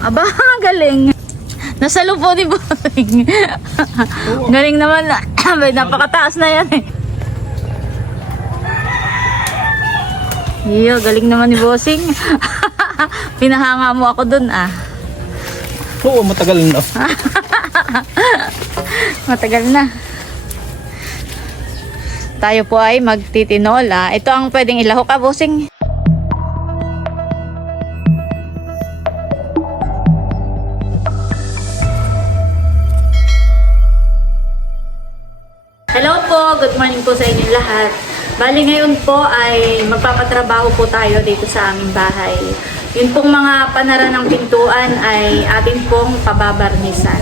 Aba, galing. Nasa lupo ni Bossing. galing naman. May napakataas na yan eh. Iyo, galing naman ni Bossing. Pinahanga mo ako dun ah. Oo, matagal na. Matagal na. Tayo po ay magtitinola. Ito ang pwedeng ilahok ka, Bossing. Good morning po sa inyong lahat. Bali ngayon po ay magpapatrabaho po tayo dito sa aming bahay. Yun pong mga panara ng pintuan ay atin pong pababarnisan.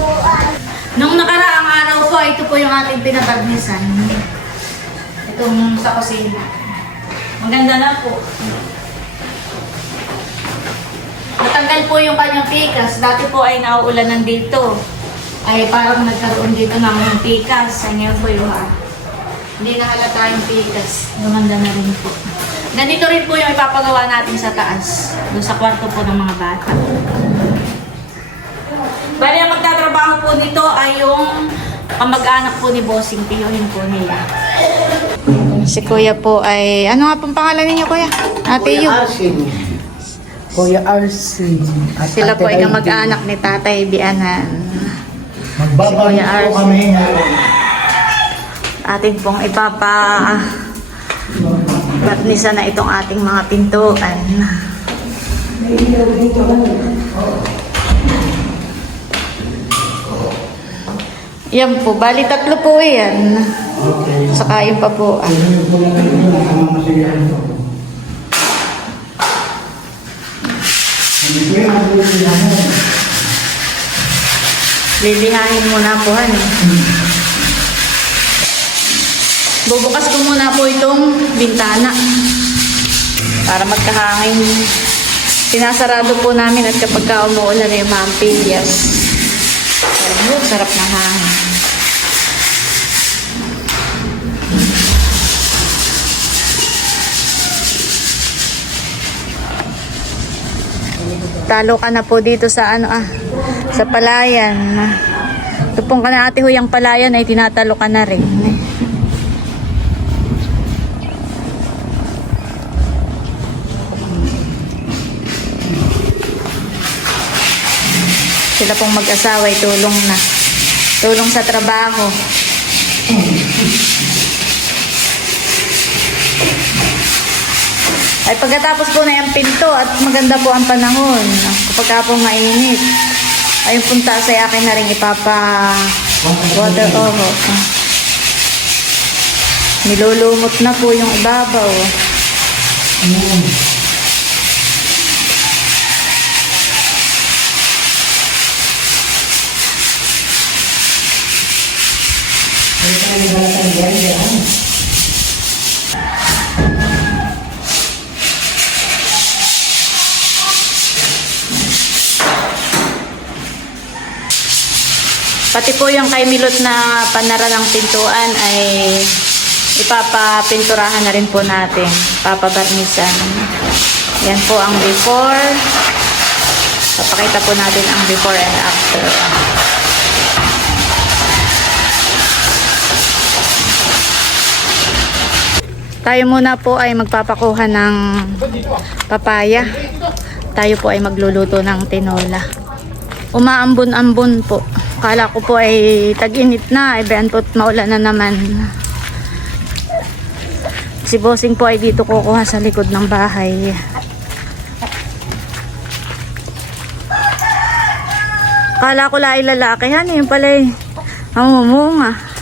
Nung nakaraang araw po, ito po yung ating pinabarnisan. Itong sa kusina. Maganda na po. Natanggal po yung kanyang pikas. Dati po ay nauulanan dito. Ay parang nagkaroon dito ng pikas. Ay ngayon po yung ah, hindi na halata yung pikas. Gumanda na rin po. Ganito rin po yung ipapagawa natin sa taas. Doon sa kwarto po ng mga bata. Bali, ang magtatrabaho po nito ay yung kamag-anak po ni Bossing. Tiyuhin po nila. Si Kuya po ay... Ano nga pong pangalan ninyo, Kuya? Ate Yu. Arsin. Kuya Arsin. At Sila po ay kamag-anak ni Tatay Bianan. Magbabalik Si Kuya po kami ngayon. Atin pong ipapa... Batnisa na itong ating mga pintuan. Yan po, bali tatlo po yan. Okay. Saka yung pa po. ah. Ano yung pula na Bubukas ko muna po itong bintana para magkahangin. Sinasarado po namin at kapag ka umuulan ay maampilyas. Ayun, sarap ng hangin. Talo ka na po dito sa ano ah, sa palayan. Tupong ka na ate huyang palayan ay tinatalo ka na rin. Pong mag-asawa ay tulong na. Tulong sa trabaho. Ay pagkatapos po na yung pinto at maganda po ang panahon. Kapag ka po mainit. Ay yung punta sa akin na rin ipapa water oho. Nilulumot na po yung ibabaw. Ano tayo nagbalatan dyan, dyan? Pati po yung kay Milot na panara ng pintuan ay ipapapinturahan na rin po natin. Papabarnisan. Yan po ang before. Papakita po natin ang before and after. Tayo muna po ay magpapakuha ng papaya. Tayo po ay magluluto ng tinola. Umaambon-ambon po. Kala ko po ay tag-init na. Ibayan po maulan na naman. Si Bossing po ay dito kukuha sa likod ng bahay. Kala ko lai lalaki. Ano yun pala eh. Mamumunga.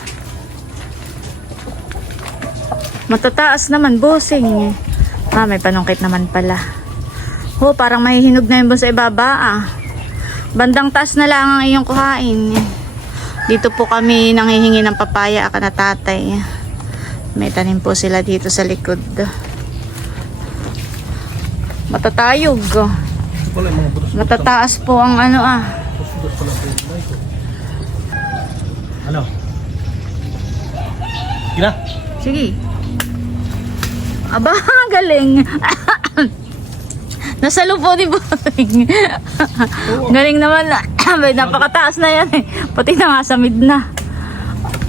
Matataas naman, Bossing. Ah, may panungkit naman pala. Oh, parang mahihinog na yun sa ibaba ah. Bandang taas na lang ang iyong kuhain. Dito po kami nanghihingi ng papaya ka na tatay. May tanim po sila dito sa likod. Matatayog. Matataas po ang ano ah. Oh. Ano? Gina? Sige. Aba, galing. Nasa lupo ni Bossing. Galing naman na. May napakataas na yan eh. Pati na nga sa mid na.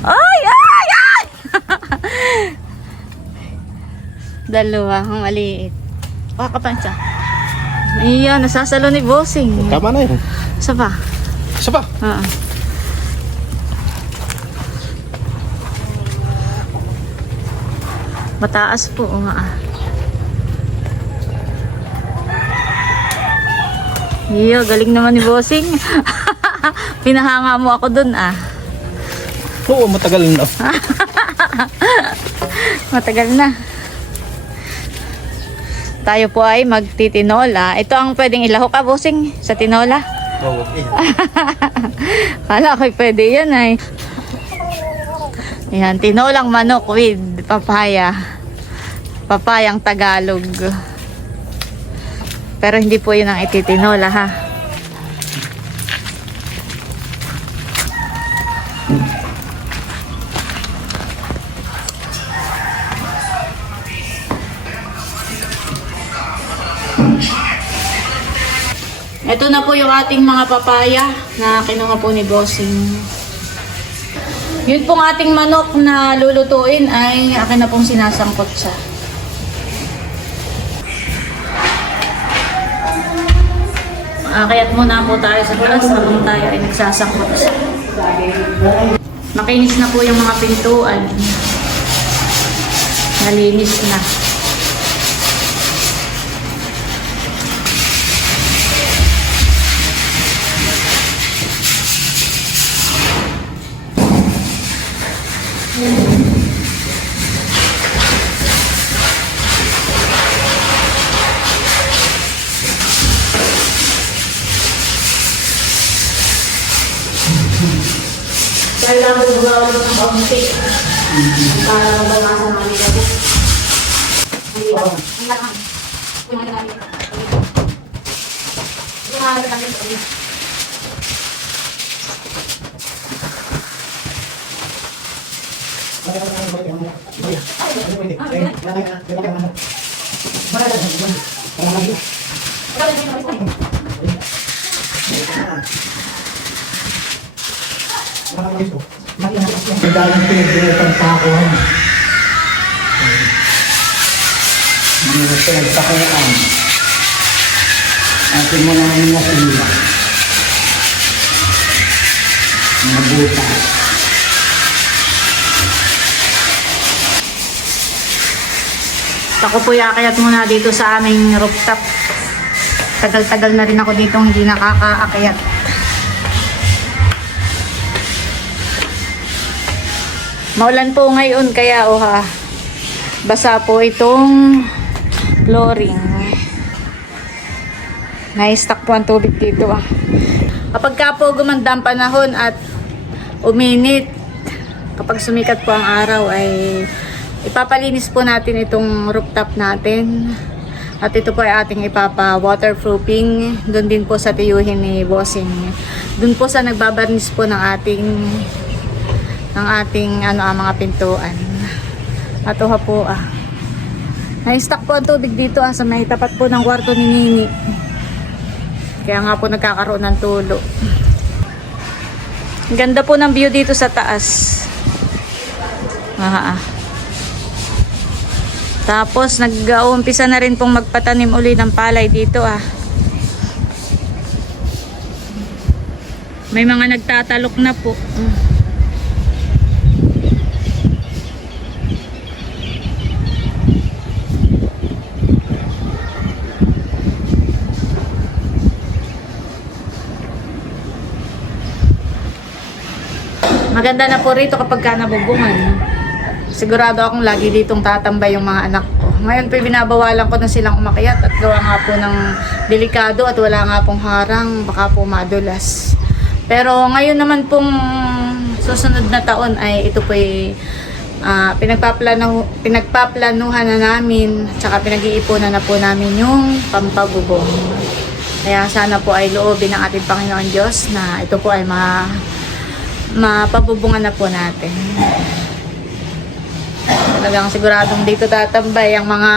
Ay! Ay! Ay! Dalawa, ang maliit. Pakapansa. Ayan, nasasalo ni Bossing. Tama na yun. Isa pa. Isa pa. Oo. Mataas po nga ah. Iyo, galing naman ni Bossing. Pinahanga mo ako dun ah. Oo, matagal na. Matagal na. Tayo po ay magtitinola. Ito ang pwedeng ilahok ka, Bossing, sa tinola. Oo. Kala ko pwede yan ay. Yan, tinolang manok with papaya. Papayang Tagalog. Pero hindi po yun ang ititinola ha. Ito na po yung ating mga papaya na kinuha po ni Bossing. Yun pong ating manok na lulutuin ay akin na pong sinasangkot siya. Akayat muna po tayo sa taas habang tayo ay nagsasangkot siya. Makinis na po yung mga pintuan. Nalinis na. Para mabawasan ang negative. Ang lakang. Yung mga gamit. Yung mga gamit. Ang dalang pinagbinutan sa ako. Mga pinagsakuan. Atin mo naman mga sila. Mga butas. Ako po yakayat muna dito sa aming rooftop. Tagal-tagal na rin ako dito hindi nakakaakyat. Maulan po ngayon kaya oh ha. Basa po itong flooring. Na-stuck po ang tubig dito ah. Kapag ka po gumanda ang panahon at uminit, kapag sumikat po ang araw ay ipapalinis po natin itong rooftop natin. At ito po ay ating ipapa waterproofing. Doon din po sa tiyuhin ni Bossing. Doon po sa nagbabarnis po ng ating ng ating ano ang mga pintuan. At uha po ah. Na-stuck po ang tubig dito ah sa may tapat po ng kwarto ni Nini. Kaya nga po nagkakaroon ng tulo. Ganda po ng view dito sa taas. Ah, ah. Tapos nag-uumpisa na rin pong magpatanim uli ng palay dito ah. May mga nagtatalok na po. Mm. Maganda na po rito kapag ka nabubungan. Sigurado akong lagi ditong tatambay yung mga anak ko. Ngayon po binabawalan ko na silang umakyat at gawa nga po ng delikado at wala nga pong harang, baka po madulas. Pero ngayon naman pong susunod na taon ay ito po ay ah, pinagpaplano, pinagpaplanuhan na namin tsaka pinag-iipunan na po namin yung pampabubong. Kaya sana po ay loobin ng ating Panginoon Diyos na ito po ay ma mapabubungan na po natin. Talagang siguradong dito tatambay ang mga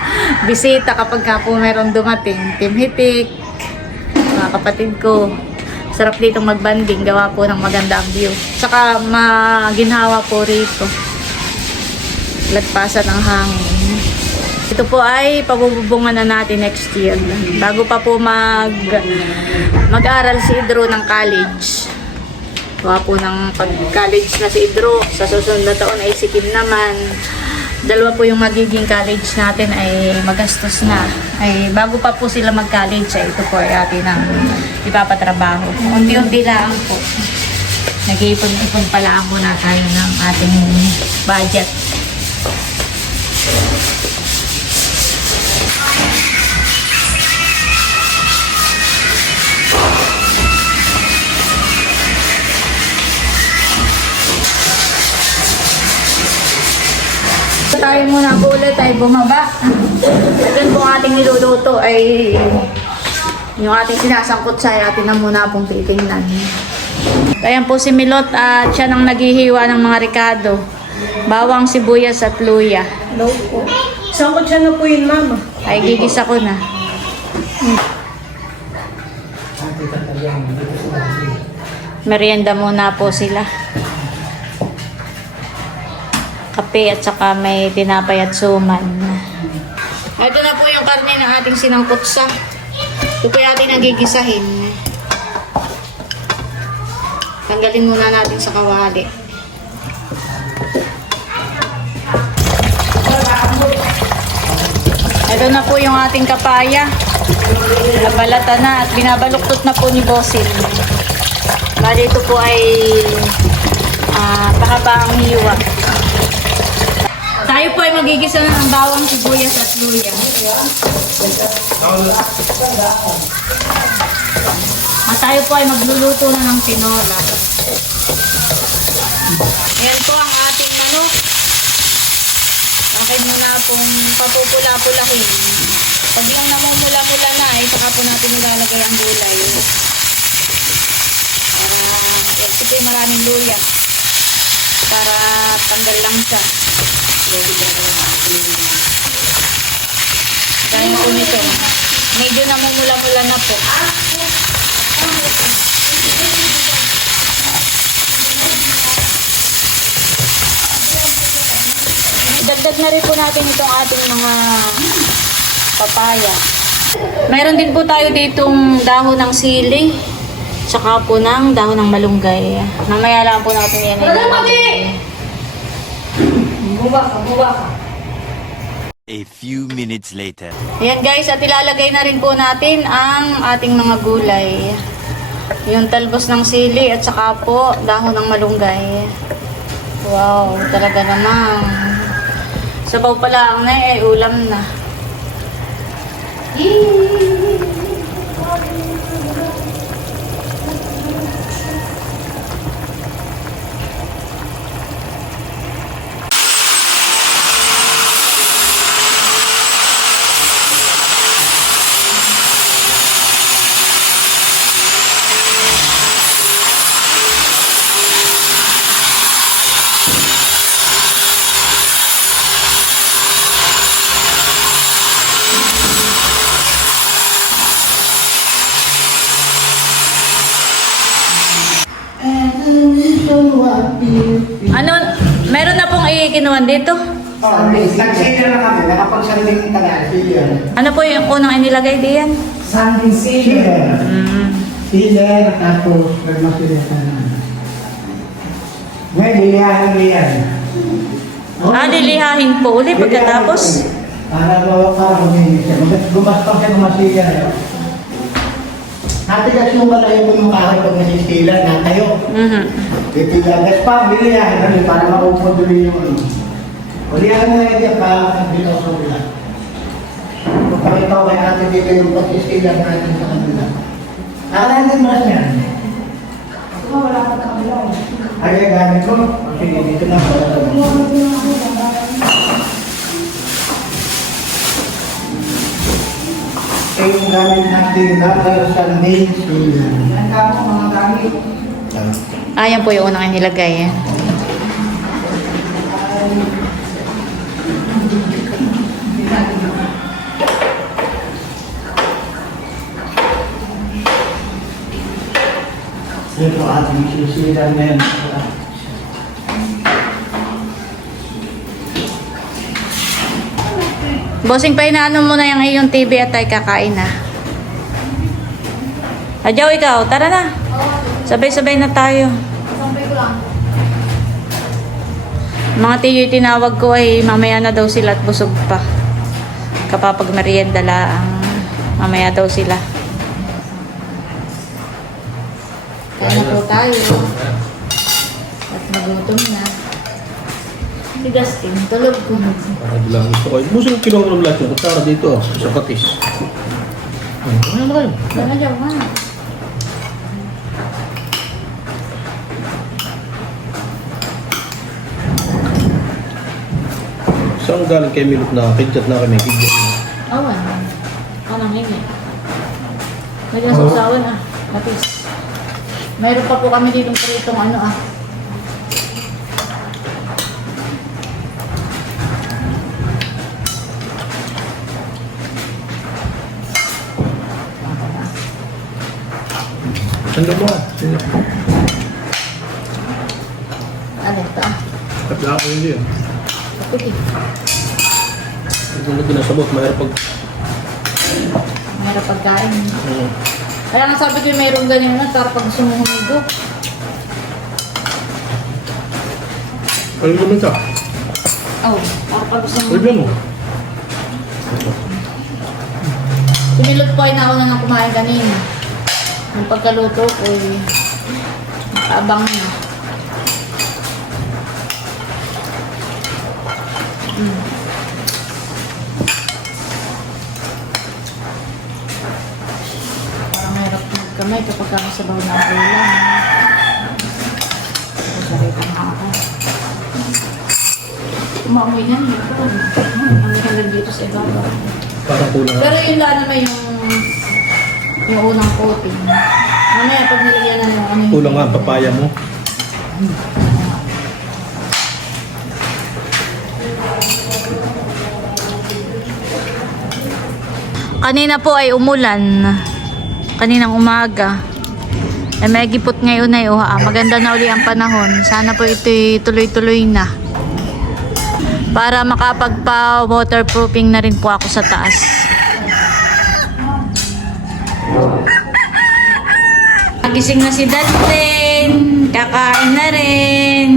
bisita kapag ka po meron dumating. Team Hitik, mga kapatid ko. Sarap dito magbanding, gawa po ng magandang view. Saka maginhawa po rito. Lagpasan ng hangin. Ito po ay pabububungan na natin next year. Bago pa po mag mag-aral si Idro ng college. Gawa po ng pag-college na si Idro. Sa susunod na taon ay si Kim naman. Dalawa po yung magiging college natin ay magastos na. Ay bago pa po sila mag-college ay ito po ay atin ang ipapatrabaho. Unti-unti lang po. Nag-iipon-ipon pala muna tayo ng ating budget. Tayo muna ulit ay bumaba. Ito po ating niluluto ay yung ating sinasangkot sa atin na muna pong titingnan. Ayan po si Milot at siya nang naghihiwa ng mga ricado. Bawang, sibuyas at luya. Hello po. Saan ko siya na po yun, mama? Ay gigisa ko na. Merienda muna po sila. Kape at saka may tinapay at suman. Ito na po yung karne ng ating sinangkutsa. Ito po yung ating nagigisahin. Tanggalin muna natin sa kawali. Ito na po yung ating kapaya. Nabalata na at binabaluktot na po ni Bosin. Bali ito po ay ah, pahaba ang hiwa. Tayo po ay magigisa na ng bawang, sibuyas at luya. At tayo po ay magluluto na ng tinola. Ayan po ang ating manok. Akin muna pong papupula-pulahin. Pag lang namumula-pula na, eh, saka po natin nilalagay ang gulay. Para, yan, ito yung maraming luya. Para tanggal lang siya. Dahil po nito. Medyo namumula-mula na po. Dagdag na rin po natin itong ating mga papaya. Meron din po tayo ditong dahon ng sili. Tsaka po ng dahon ng malunggay. Mamaya lang po natin yan. Ilalagay. A few minutes later. Ayan guys, at ilalagay na rin po natin ang ating mga gulay. Yung talbos ng sili at saka po dahon ng malunggay. Wow, talaga namang. Sabaw pala ang na eh, ulam na. Ano, meron ikinuwan dito? Oh, nag-sale na kami, nakapag-sanding taga-sale. Ano po yung unang inilagay diyan? Sanding sealer. Mm. Sealer, tapos nagmasulit na naman. Ngayon, liliyahan mo yan. Ah, lilihahin po ulit pagkatapos. Para bawa ka, siya. Gumaspang siya gumasila. Natigas yung malayo mo yung kahoy pag nasisila, natayo. Mhm. Titilagas pa, bilihan ano, para maupod ulit yung ano. Ulihan na yan para dito sa ulan. Pakita ko kay ate dito yung pag-istila natin sa kanila. Akala din mas yan. Wala pa kabila. Ay, ay, gamit ko. Sige, dito na. sa yung gamit natin dapat sa nature. Ang ah, tamo mga gamit. Ayan po yung unang nilagay. Eh. Ito ating susilan ngayon. Bossing, painaano mo na yung iyong TV at tayo kakain na. Adyaw ikaw, tara na. Sabay-sabay na tayo. Mga tiyo tinawag ko ay mamaya na daw sila at busog pa. Kapapag merienda laang mamaya daw sila. Kaya na po tayo. At magutom na. Si Dustin, tulog ko. Para bilang gusto ko. Muso yung kinuha ko ng lahat yung kutsara dito. oh, Sa patis. Ano kaya na kayo? Sana daw nga. Saan galing kay Milot na kidjat na kami? Kidjat na. Awan. Anong hingi? Nagyan sa usawan ah. Lapis. Mayroon pa po kami dito pritong ano ah. Saan mo? Ano ito ah. Kapla ako hindi yun. Eh. Ito na pinasabot. Mayroon pag... Mayroon pagkain. ano, Kaya nga sabi ko mayroong ganyan na para pag gusto mo humigo. Ano naman ka? Oh, para pag gusto mo Pwede mo. Sinilot po ay nauna nang kumain kanina. Yung pagkaluto ko ay nakaabang na. Mm. Parang mahirap magkamay kapag kakasabaw na ang ulam. Masarap ang ako. Umauwi na niyo. Ang nakalag dito sa ibabaw. Parang kulang. Pero yun lang naman yung yung unang coating. Mamaya pag nilagyan na yung ano yung- Kulang nga ang papaya mo. Kanina po ay umulan. Kaninang umaga. Eh, may gipot ngayon ay uha. Maganda na uli ang panahon. Sana po ito'y tuloy-tuloy na. Para makapagpa-waterproofing na rin po ako sa taas. Nagising na si Dalton. Kakain na rin.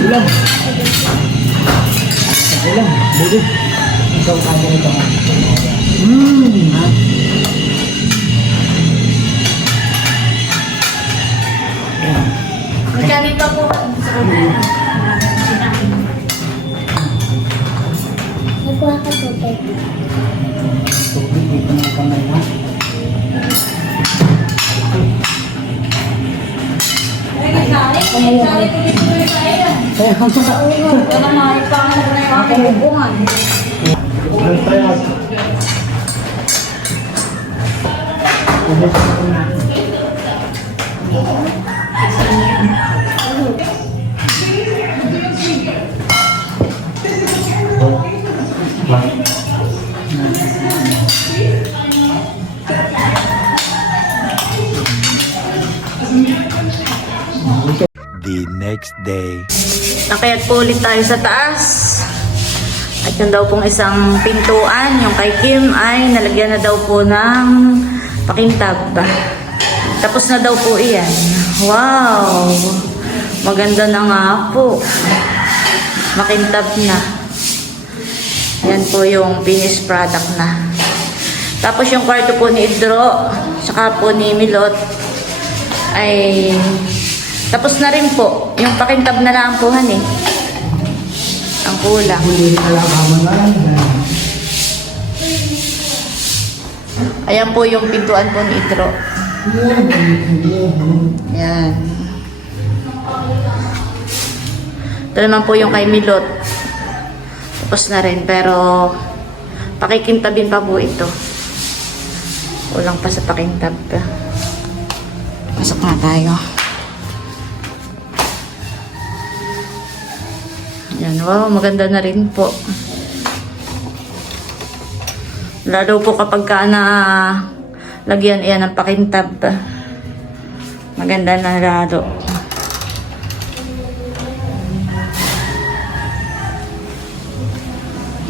Ulam. Ulam. Budo. Ikaw kamo ito. Mmm. ha? Ganito po sa kanya. Next day. Nakayat po ulit tayo sa taas. At yun daw pong isang pintuan, yung kay Kim ay nalagyan na daw po ng pakintab. Tapos na daw po iyan. Wow! Maganda na nga po. Makintab na. Yan po yung finished product na. Tapos yung kwarto po ni Idro, saka po ni Milot, ay tapos na rin po. Yung pakintab na lang po, eh. Ang kulang. Ayan po yung pintuan po ni Idro. Yan. Ito naman po yung kay Milot. Tapos na rin, pero pakikintabin pa po ito. Kulang pa sa pakintab. Pasok na tayo. Yan, wow, maganda na rin po. Lalo po kapag ka na lagyan iyan ng pakintab. Maganda na lalo.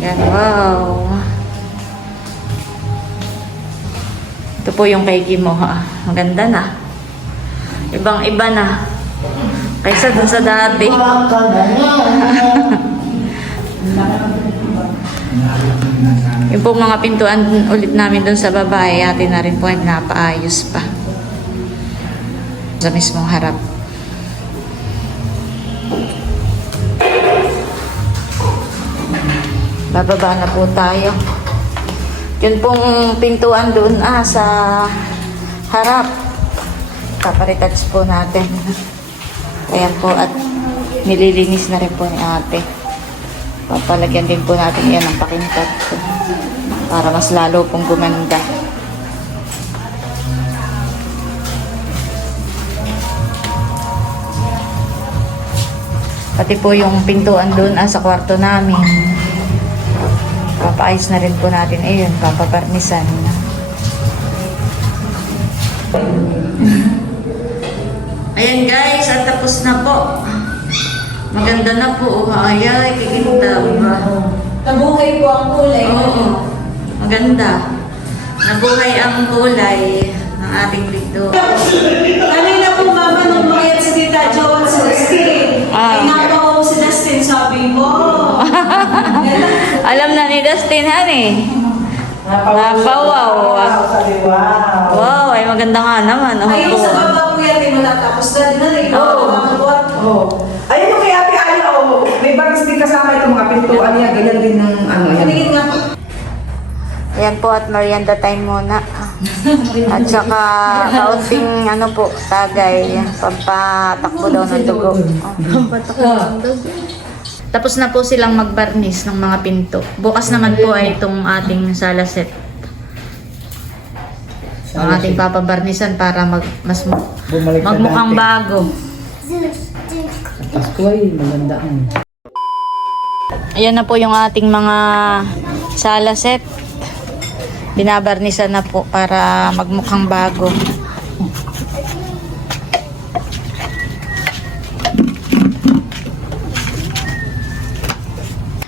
Yan, wow. Ito po yung kay Kimo ha. Maganda na. Ibang iba na. Kaysa dun sa dati. Yung po mga pintuan ulit namin dun sa babae, atin na rin po ay napaayos pa. Sa mismong harap. Bababa na po tayo. Yun pong pintuan doon ah, sa harap. Paparetouch po natin. Ayan po at nililinis na rin po ni ate. Papalagyan din po natin yan ng pakintat para mas lalo pong gumanda. Pati po yung pintuan doon ah, sa kwarto namin. Papaayos na rin po natin. Ayun, papaparnisan. Ayan guys, at tapos na po. Maganda na po. Oh, ay, ay, kikinta. Nabuhay po ang kulay. Oo, maganda. Nabuhay ang kulay ng ating pinto. Kanina po mama nung mayat si Tita Jo at si Dustin. Ah. Ay napawa mo si Dustin, sabi mo. Alam na ni Dustin, honey. Napawaw. Wow, ay maganda nga naman. Oh, Ayun sa baba po yan, di matatapos na din na rin. Oo. Oh. Ayun yung kay Ate Aya, oh. May bagis din kasama itong mga pintuan niya. Ganyan din ng ano yan. Tingin nga po. Ayan po at merienda time muna. At saka kaunting ano po, tagay. Pampatakbo daw ng dugo. Oh. Tapos na po silang magbarnis ng mga pinto. Bukas naman po ay itong ating sala set. Ang ating papabarnisan para mag, mas magmukhang bago. Pasko ay maganda ang. Ayan na po yung ating mga sala set. Binabarnisan na po para magmukhang bago.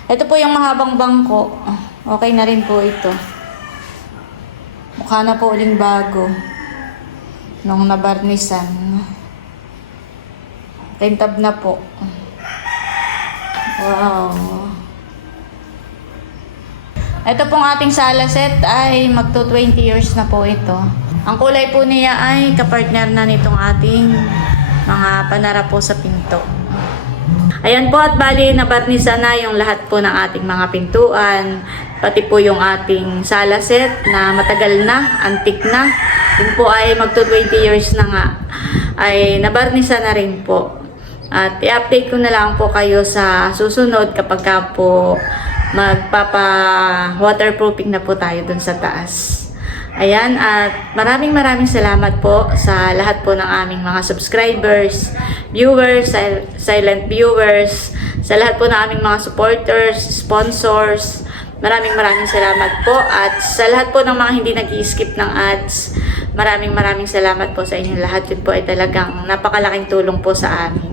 Ito po yung mahabang bangko. Okay na rin po ito. Mukha na po uling bago. Nung nabarnisan. Tintab na po. Wow. Ito pong ating sala set ay magto 20 years na po ito. Ang kulay po niya ay kapartner na nitong ating mga panara po sa pinto. Ayan po at bali nabarnisa na yung lahat po ng ating mga pintuan. Pati po yung ating sala set na matagal na, antik na. Yun po ay magto 20 years na nga. Ay nabarnisa na rin po. At i-update ko na lang po kayo sa susunod kapag ka po magpapa waterproofing na po tayo dun sa taas. Ayan, at maraming maraming salamat po sa lahat po ng aming mga subscribers, viewers, sil- silent viewers, sa lahat po ng aming mga supporters, sponsors. Maraming maraming salamat po at sa lahat po ng mga hindi nag skip ng ads, maraming maraming salamat po sa inyong lahat. Yun po ay talagang napakalaking tulong po sa amin.